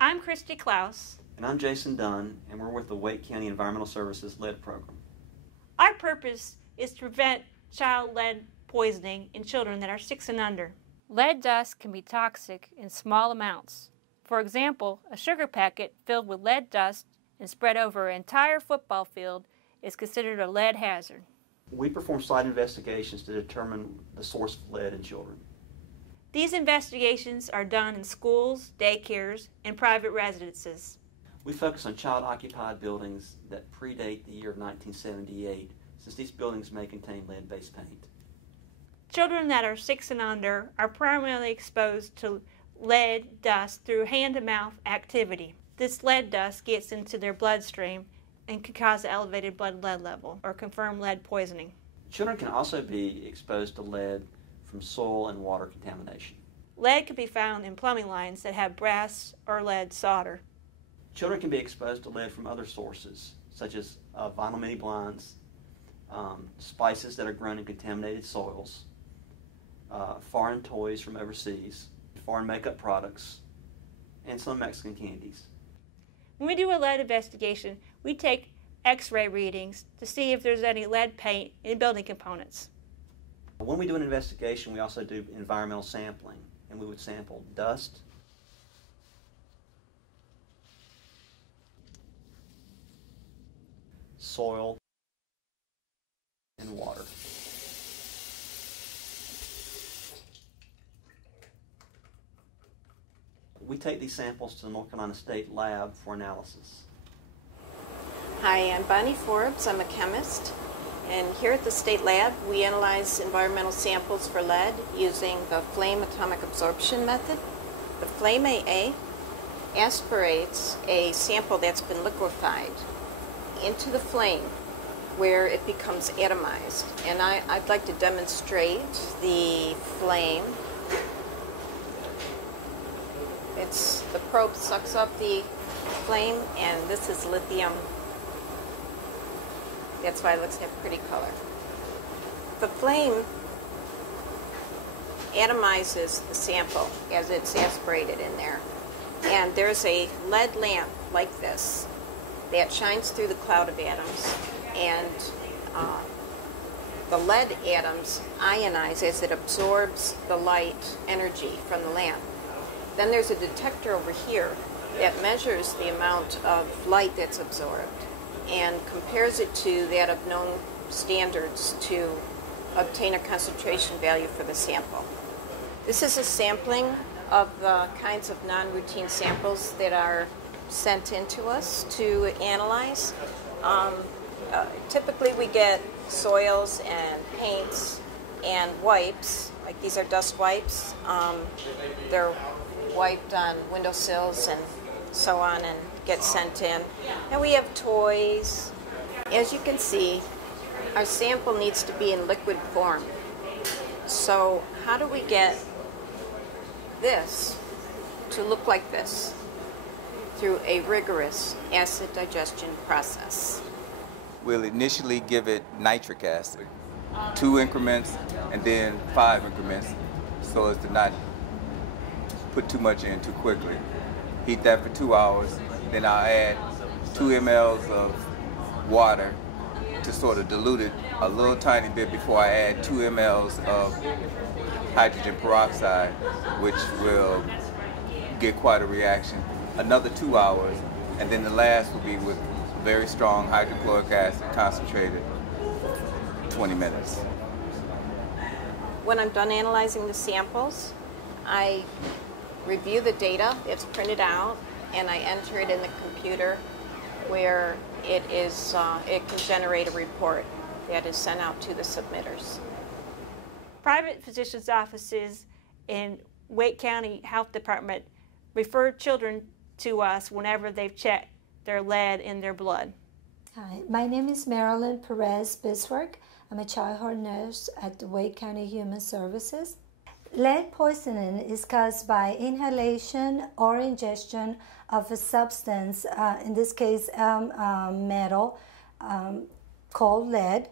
I'm Christy Klaus. And I'm Jason Dunn, and we're with the Wake County Environmental Services lead program. Our purpose is to prevent child lead poisoning in children that are 6 and under. Lead dust can be toxic in small amounts. For example, a sugar packet filled with lead dust and spread over an entire football field is considered a lead hazard. We perform site investigations to determine the source of lead in children. These investigations are done in schools, daycares, and private residences. We focus on child-occupied buildings that predate the year of 1978, since these buildings may contain lead-based paint. Children that are 6 and under are primarily exposed to lead dust through hand-to-mouth activity. This lead dust gets into their bloodstream and can cause an elevated blood lead level or confirmed lead poisoning. Children can also be exposed to lead from soil and water contamination. Lead can be found in plumbing lines that have brass or lead solder. Children can be exposed to lead from other sources, such as vinyl mini blinds, spices that are grown in contaminated soils, foreign toys from overseas, foreign makeup products, and some Mexican candies. When we do a lead investigation, we take X-ray readings to see if there's any lead paint in building components. When we do an investigation, we also do environmental sampling, and we would sample dust, soil, and water. We take these samples to the North Carolina State Lab for analysis. Hi, I'm Bonnie Forbes. I'm a chemist. And here at the State Lab, we analyze environmental samples for lead using the flame atomic absorption method. The flame AA aspirates a sample that's been liquefied into the flame where it becomes atomized. And I'd like to demonstrate the flame. The probe sucks up the flame, and this is lithium. That's why it looks like a pretty color. The flame atomizes the sample as it's aspirated in there. And there's a lead lamp like this that shines through the cloud of atoms. And the lead atoms ionize as it absorbs the light energy from the lamp. Then there's a detector over here that measures the amount of light that's absorbed and compares it to that of known standards to obtain a concentration value for the sample. This is a sampling of the kinds of non-routine samples that are sent in to us to analyze. Typically we get soils and paints and wipes, like these are dust wipes. They're wiped on windowsills and so on and get sent in. And we have toys. As you can see, our sample needs to be in liquid form. So how do we get this to look like this? Through a rigorous acid digestion process. We'll initially give it nitric acid, 2 increments and then 5 increments, so as to not put too much in too quickly. Heat that for 2 hours, then I'll add 2 mLs of water to sort of dilute it a little tiny bit before I add 2 mLs of hydrogen peroxide, which will get quite a reaction. Another 2 hours, and then the last will be with very strong hydrochloric acid concentrated, 20 minutes. When I'm done analyzing the samples, I review the data that's printed out, and I enter it in the computer where it can generate a report that is sent out to the submitters. Private physicians' offices in Wake County Health Department refer children to us whenever they've checked their lead in their blood. Hi, my name is Marilyn Perez Bismarck. I'm a childhood nurse at the Wake County Human Services. Lead poisoning is caused by inhalation or ingestion of a substance, in this case metal, called lead,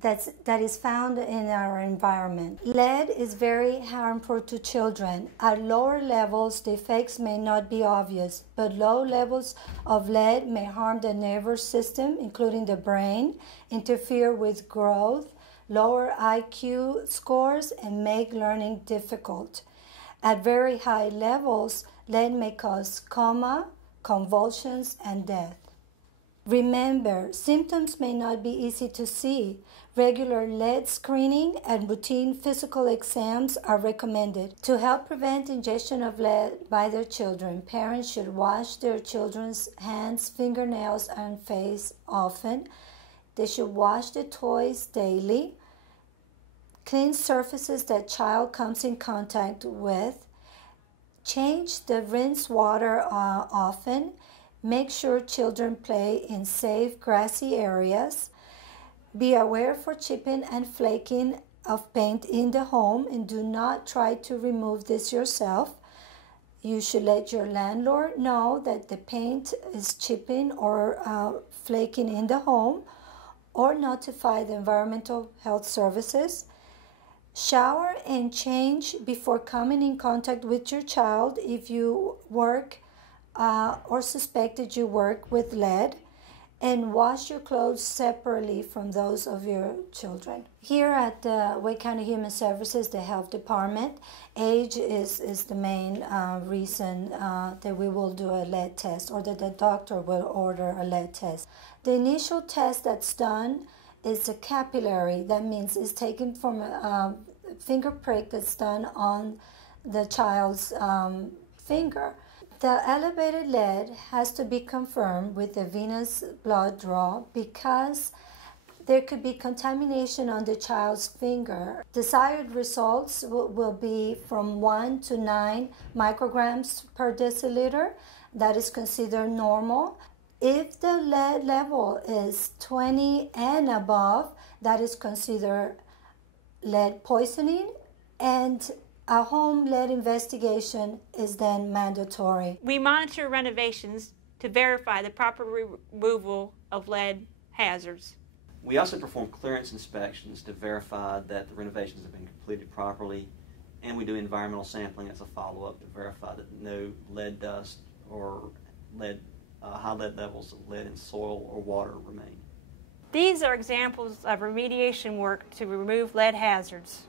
that is found in our environment. Lead is very harmful to children. At lower levels, the effects may not be obvious, but low levels of lead may harm the nervous system, including the brain, interfere with growth, lower IQ scores, and make learning difficult. At very high levels, lead may cause coma, convulsions, and death. Remember, symptoms may not be easy to see. Regular lead screening and routine physical exams are recommended. To help prevent ingestion of lead by their children, parents should wash their children's hands, fingernails, and face often. They should wash the toys daily. Clean surfaces that child comes in contact with. Change the rinse water often. Make sure children play in safe grassy areas. Be aware for chipping and flaking of paint in the home, and do not try to remove this yourself. You should let your landlord know that the paint is chipping or flaking in the home, or notify the Environmental Health Services. Shower and change before coming in contact with your child if you work or suspect that you work with lead, and wash your clothes separately from those of your children. Here at the Wake County Human Services, the health department, age is the main reason that we will do a lead test, or that the doctor will order a lead test. The initial test that's done is a capillary. That means it's taken from a finger prick that's done on the child's finger. The elevated lead has to be confirmed with a venous blood draw because there could be contamination on the child's finger. Desired results will be from 1 to 9 micrograms per deciliter. That is considered normal. If the lead level is 20 and above, that is considered lead poisoning, and a home lead investigation is then mandatory. We monitor renovations to verify the proper removal of lead hazards. We also perform clearance inspections to verify that the renovations have been completed properly, and we do environmental sampling as a follow-up to verify that no lead dust or high lead levels of lead in soil or water remain. These are examples of remediation work to remove lead hazards.